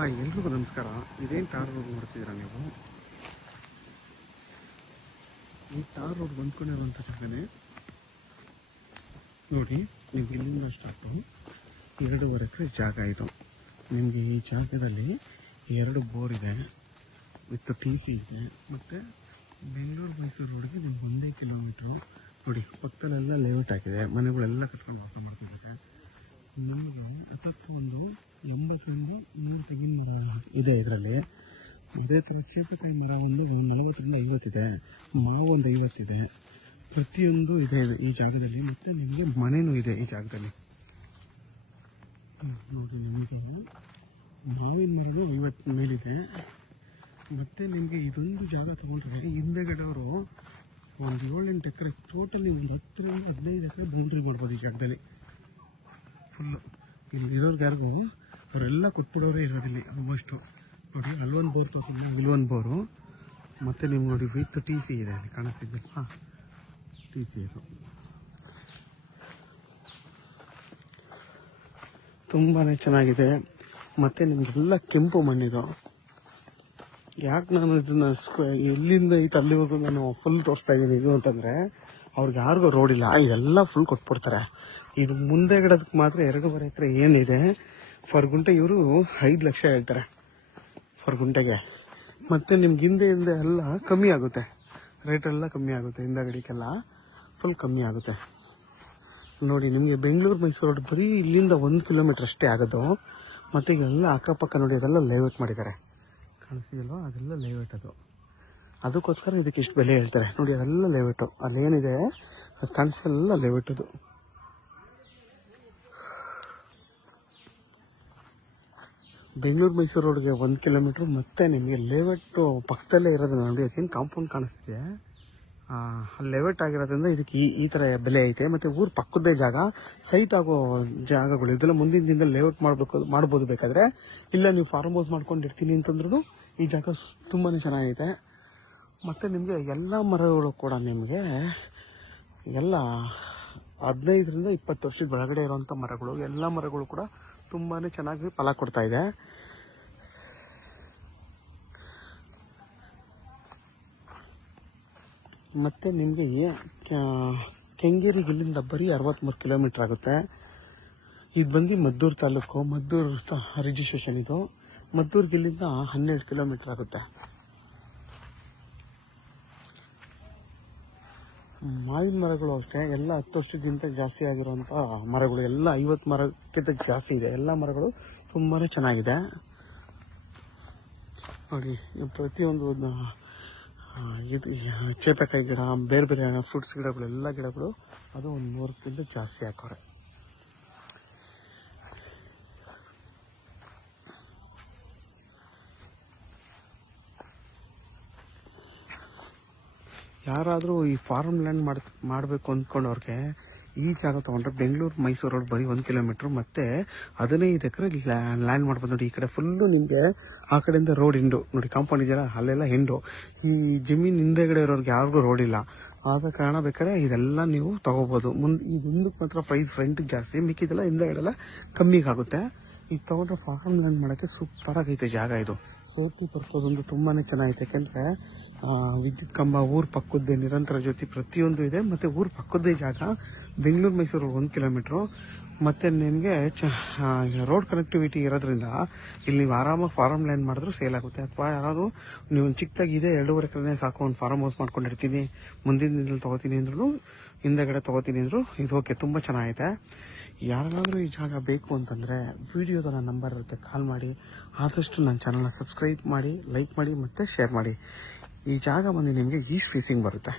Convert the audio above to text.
Hi, ಎಲ್ರಿಗೂ ನಮಸ್ಕಾರ. ಇದೇನು ಟಾರ್ ರೋಡ್ ನೋಡ್ತಿದ್ದೀರಾ ನೀವು? ಈ ಟಾರ್ ರೋಡ್ ಬಂದ್ಕೊಂಡಿರುವಂಥ ಜಾಗನೇ ನೋಡಿ. ನಿಮ್ಗೆ ಇಲ್ಲಿಂದ ಸ್ಟಾರ್ಟು 2.5 ಎಕರೆ ಜಾಗ ಇದು. ನಿಮಗೆ ಈ ಜಾಗದಲ್ಲಿ 2 ಬೋರ್ ಇದೆ, ವಿತ್ TC ಇದೆ. ಮತ್ತು ಬೆಂಗಳೂರು ಮೈಸೂರು ರೋಡ್ಗೆ ನಿಮ್ಗೆ 1 ಕಿಲೋಮೀಟ್ರು ನೋಡಿ. ಪಕ್ಕದಲ್ಲೆಲ್ಲ ಲೇಔಟ್ ಆಗಿದೆ, ಮನೆಗಳೆಲ್ಲ ಕಟ್ಕೊಂಡು ವಾಸ ಮಾಡ್ತಿದ್ದಾರೆ. ನಿಮಗೆ ಅದಕ್ಕೂ ಒಂದು 80 ತೆಂಗಿನ ಮರ ಇದೆ ಇದರಲ್ಲಿ. ಇದೇ ಥರ ಚೀಪಕಾಯಿ ಮರ ಒಂದು 40ರಿಂದ 50 ಇದೆ, ಮಾವು ಒಂದು 50 ಇದೆ. ಪ್ರತಿಯೊಂದು ಇದೆ ಈ ಜಾಗದಲ್ಲಿ. ಮತ್ತು ನಿಮಗೆ ಮನೆಯೂ ಇದೆ ಈ ಜಾಗದಲ್ಲಿ ನೋಡಿ. ನಿಮಗೆ ಮಾವಿನ ಮರಗಳು 50 ಮೇಲಿದೆ. ಮತ್ತು ನಿಮಗೆ ಇದೊಂದು ಜಾಗ ತಗೊಂಡ್ರೆ ಹಿಂದೆಗಡೆ ಅವರು ಒಂದು 7-8 ಎಕರೆ ಟೋಟಲಿ ಒಂದು 10ರಿಂದ 15 ಎಕರೆ ಬೌಂಡ್ರಿ ಮಾಡ್ಬೋದು ಈ ಜಾಗದಲ್ಲಿ ಫುಲ್ಲು. ಇಲ್ಲಿ ಇರೋರ್ಗೆ ಯಾರಿಗೂ ಅವರೆಲ್ಲ ಕೊಟ್ಬಿಡೋರೇ ಇರೋದಿಲ್ಲ ಆಲ್ಮೋಸ್ಟು ನೋಡಿ. ಅಲ್ಲೊಂದು ಬೋರ್ ತೋರಿಸಿದ್ರೆ ಇಲ್ಲೊಂದು ಬೋರು. ಮತ್ತು ನಿಮ್ಗೆ ನೋಡಿ ವಿತ್ TC ಇದೆ, ಅಲ್ಲಿ ಕಾಣಿಸ್ತಿದ್ದೆ. ಹಾಂ, TC ಇದು ತುಂಬಾ ಚೆನ್ನಾಗಿದೆ. ಮತ್ತು ನಿಮಗೆಲ್ಲ ಕೆಂಪು ಮಣ್ಣಿದು. ಯಾಕೆ ನಾನು ಇದನ್ನು ಎಲ್ಲಿಂದ ಈ ಅಲ್ಲಿವರೆಗೂ ನಾನು ಫುಲ್ ತೋರಿಸ್ತಾ ಇದ್ದೀನಿ ಇದು ಅಂತಂದರೆ, ಅವ್ರಿಗೆ ಯಾರಿಗೂ ರೋಡ್ ಇಲ್ಲ, ಇದೆಲ್ಲ ಫುಲ್ ಕೊಟ್ಬಿಡ್ತಾರೆ. ಇದು ಮುಂದೆ ಗಿಡದಕ್ಕೆ ಮಾತ್ರ 2.5 ಎಕರೆ ಏನಿದೆ ಫರ್ ಗುಂಟೆ. ಇವರು 5 ಲಕ್ಷ ಹೇಳ್ತಾರೆ ಫರ್ ಗುಂಟೆಗೆ. ಮತ್ತು ನಿಮ್ಗೆ ಹಿಂದೆ ಎಲ್ಲ ಕಮ್ಮಿ ಆಗುತ್ತೆ, ರೇಟೆಲ್ಲ ಕಮ್ಮಿ ಆಗುತ್ತೆ. ಹಿಂದಗಡಿಗೆಲ್ಲ ಫುಲ್ ಕಮ್ಮಿ ಆಗುತ್ತೆ ನೋಡಿ. ನಿಮಗೆ ಬೆಂಗಳೂರು ಮೈಸೂರು ರೋಡ್ ಬರೀ ಇಲ್ಲಿಂದ 1 ಕಿಲೋಮೀಟ್ರ್ ಅಷ್ಟೇ ಆಗೋದು. ಮತ್ತು ಈಗೆಲ್ಲ ಅಕ್ಕಪಕ್ಕ ನೋಡಿ, ಅದೆಲ್ಲ ಲೇಔಟ್ ಮಾಡಿದ್ದಾರೆ, ಕಾಣಿಸ್ತಿದಲ್ವ? ಅದೆಲ್ಲ ಲೇಔಟ್. ಅದಕ್ಕೋಸ್ಕರ ಇದಕ್ಕೆ ಇಷ್ಟು ಬೆಲೆ ಹೇಳ್ತಾರೆ ನೋಡಿ. ಅದೆಲ್ಲ ಲೇಔಟು, ಅಲ್ಲೇನಿದೆ ಅದು ಕಾಣಿಸಲ್ಲ ಲೇಔಟ್. ಅದು ಬೆಂಗಳೂರು ಮೈಸೂರು ರೋಡ್ಗೆ 1 ಕಿಲೋಮೀಟ್ರ್. ಮತ್ತು ನಿಮಗೆ ಲೇಔಟು ಪಕ್ಕದಲ್ಲೇ ಇರೋದು ನೋಡಿ. ಅದಕ್ಕೇನು ಕಾಂಪೌಂಡ್ ಕಾಣಿಸ್ತಿದೆ, ಲೇಔಟ್ ಆಗಿರೋದ್ರಿಂದ ಇದಕ್ಕೆ ಈ ಥರ ಬೆಲೆ ಐತೆ. ಮತ್ತು ಊರು ಪಕ್ಕದ್ದೇ ಜಾಗ, ಸೈಟ್ ಆಗೋ ಜಾಗಗಳು ಇದೆಲ್ಲ ಮುಂದಿನ ದಿನದಲ್ಲಿ ಲೇಔಟ್ ಮಾಡ್ಬೋದು ಬೇಕಾದರೆ. ಇಲ್ಲ ನೀವು ಫಾರ್ಮ್ ಹೌಸ್ ಮಾಡ್ಕೊಂಡಿರ್ತೀನಿ ಅಂತಂದ್ರೂ ಈ ಜಾಗ ತುಂಬಾ ಚೆನ್ನಾಗೈತೆ. ಮತ್ತು ನಿಮಗೆ ಎಲ್ಲ ಮರಗಳು ಕೂಡ ನಿಮಗೆ ಎಲ್ಲ 15ರಿಂದ 20 ವರ್ಷದ ಒಳಗಡೆ ಇರುವಂಥ ಮರಗಳು, ಎಲ್ಲ ಮರಗಳು ಕೂಡ ತುಂಬಾ ಚೆನ್ನಾಗಿ ಫಲ ಕೊಡ್ತಾ ಇದೆ. ಮತ್ತು ನಿಮಗೆ ಕೆಂಗೇರಿಗೆ ಇಲ್ಲಿಂದ ಬರೀ 63 ಕಿಲೋಮೀಟ್ರ್ ಆಗುತ್ತೆ. ಇದು ಬಂದು ಮದ್ದೂರು ತಾಲೂಕು, ಮದ್ದೂರು ರಿಜಿಸ್ಟ್ರೇಷನ್ ಇದು. ಮದ್ದೂರಿಗೆ ಇಲ್ಲಿಂದ 12 ಕಿಲೋಮೀಟ್ರ್ ಆಗುತ್ತೆ. ಮಾವಿನ ಮರಗಳು ಅಷ್ಟೇ, ಎಲ್ಲ 10 ವರ್ಷಕ್ಕಿಂತ ಜಾಸ್ತಿ ಆಗಿರುವಂಥ ಮರಗಳು, ಎಲ್ಲ 50 ಮರಕ್ಕಿಂತ ಜಾಸ್ತಿ ಇದೆ. ಎಲ್ಲ ಮರಗಳು ತುಂಬಾ ಚೆನ್ನಾಗಿದೆ ನೋಡಿ. ಪ್ರತಿಯೊಂದು ಇದು ಚೇಪೆಕಾಯಿ ಗಿಡ, ಬೇರೆ ಬೇರೆ ಫ್ರೂಟ್ಸ್ ಗಿಡಗಳು, ಎಲ್ಲ ಗಿಡಗಳು ಅದು 100ಕ್ಕಿಂತ ಜಾಸ್ತಿ ಹಾಕೋರೆ. ಯಾರಾದರೂ ಈ ಫಾರ್ಮ್ ಲ್ಯಾಂಡ್ ಮಾಡಬೇಕು ಅಂದ್ಕೊಂಡವ್ರಿಗೆ ಈ ಜಾಗ ತೊಗೊಂಡ್ರೆ ಬೆಂಗಳೂರು ಮೈಸೂರು ರೋಡ್ ಬರೀ 1 ಕಿಲೋಮೀಟ್ರ್. ಮತ್ತು 15 ಎಕರೆ ಲ್ಯಾಂಡ್ ಮಾಡ್ಬೋದು ನೋಡಿ. ಈ ಕಡೆ ಫುಲ್ಲು ನಿಮಗೆ ಆ ಕಡೆಯಿಂದ ರೋಡ್ ಹಿಂಡು ನೋಡಿ, ಕಾಂಪೌಂಡ್ ಇದೆಯಲ್ಲ ಅಲ್ಲೆಲ್ಲ ಹಿಂಡು. ಈ ಜಮೀನು ಹಿಂದೆಗಡೆ ಇರೋರಿಗೆ ಯಾರಿಗೂ ರೋಡ್ ಇಲ್ಲ, ಆದ ಕಾರಣ ಬೇಕಾದ್ರೆ ಇದೆಲ್ಲ ನೀವು ತೊಗೋಬೋದು. ಈ ಹಿಂದಕ್ಕೆ ಮಾತ್ರ ಪ್ರೈಸ್ ಫ್ರಂಟಿಗೆ ಜಾಸ್ತಿ, ಮಿಕ್ಕಿದೆಲ್ಲ ಹಿಂದೆಗಡೆಲ್ಲ ಕಮ್ಮಿಗಾಗುತ್ತೆ. ಇದು ತೊಗೊಂಡ್ರೆ ಫಾರ್ಮ್ ಲ್ಯಾಂಡ್ ಮಾಡೋಕ್ಕೆ ಸೂಪರಾಗೈತೆ ಜಾಗ. ಇದು ಸೇಫ್ಟಿ ಪರ್ಪಸ್ ಒಂದು ತುಂಬಾ ಚೆನ್ನಾಗೈತೆ. ಯಾಕೆಂದರೆ ವಿದ್ಯುತ್ ಕಂಬ, ಊರು ಪಕ್ಕದ್ದೇ ನಿರಂತರ ಜ್ಯೋತಿ ಪ್ರತಿಯೊಂದು ಇದೆ. ಮತ್ತು ಊರು ಪಕ್ಕದ್ದೇ ಜಾಗ, ಬೆಂಗಳೂರು ಮೈಸೂರು 1 ಕಿಲೋಮೀಟ್ರು. ಮತ್ತು ನಿಮಗೆ ರೋಡ್ ಕನೆಕ್ಟಿವಿಟಿ ಇರೋದ್ರಿಂದ ಇಲ್ಲಿ ನೀವು ಆರಾಮಾಗಿ ಫಾರ್ಮ್ ಲ್ಯಾಂಡ್ ಮಾಡಿದ್ರು ಸೇಲ್ ಆಗುತ್ತೆ. ಅಥವಾ ಯಾರು ನೀವು ಚಿಕ್ಕದಾಗಿ ಇದೆ 2.5 ಎಕರೆ ಸಾಕು, ಒಂದು ಫಾರ್ಮ್ ಹೌಸ್ ಮಾಡ್ಕೊಂಡಿರ್ತೀನಿ, ಮುಂದಿನ ದಿನದಲ್ಲಿ ತೊಗೋತೀನಿ ಅಂದ್ರೂ, ಹಿಂದೆಗಡೆ ತೊಗೋತೀನಿ ಅಂದರು ಇದು ಓಕೆ, ತುಂಬ ಚೆನ್ನಾಗೈತೆ. ಯಾರಿಗಾದರೂ ಈ ಜಾಗ ಬೇಕು ಅಂತಂದರೆ ವಿಡಿಯೋದ ನನ್ನ ನಂಬರ್ ಇರುತ್ತೆ, ಕಾಲ್ ಮಾಡಿ. ಆದಷ್ಟು ನನ್ನ ಚಾನಲ್ನ ಸಬ್ಸ್ಕ್ರೈಬ್ ಮಾಡಿ, ಲೈಕ್ ಮಾಡಿ ಮತ್ತು ಶೇರ್ ಮಾಡಿ. ಈ ಜಾಗ ಬಂದು ನಿಮಗೆ ಈಸ್ಟ್ ಫೇಸಿಂಗ್ ಬರುತ್ತೆ.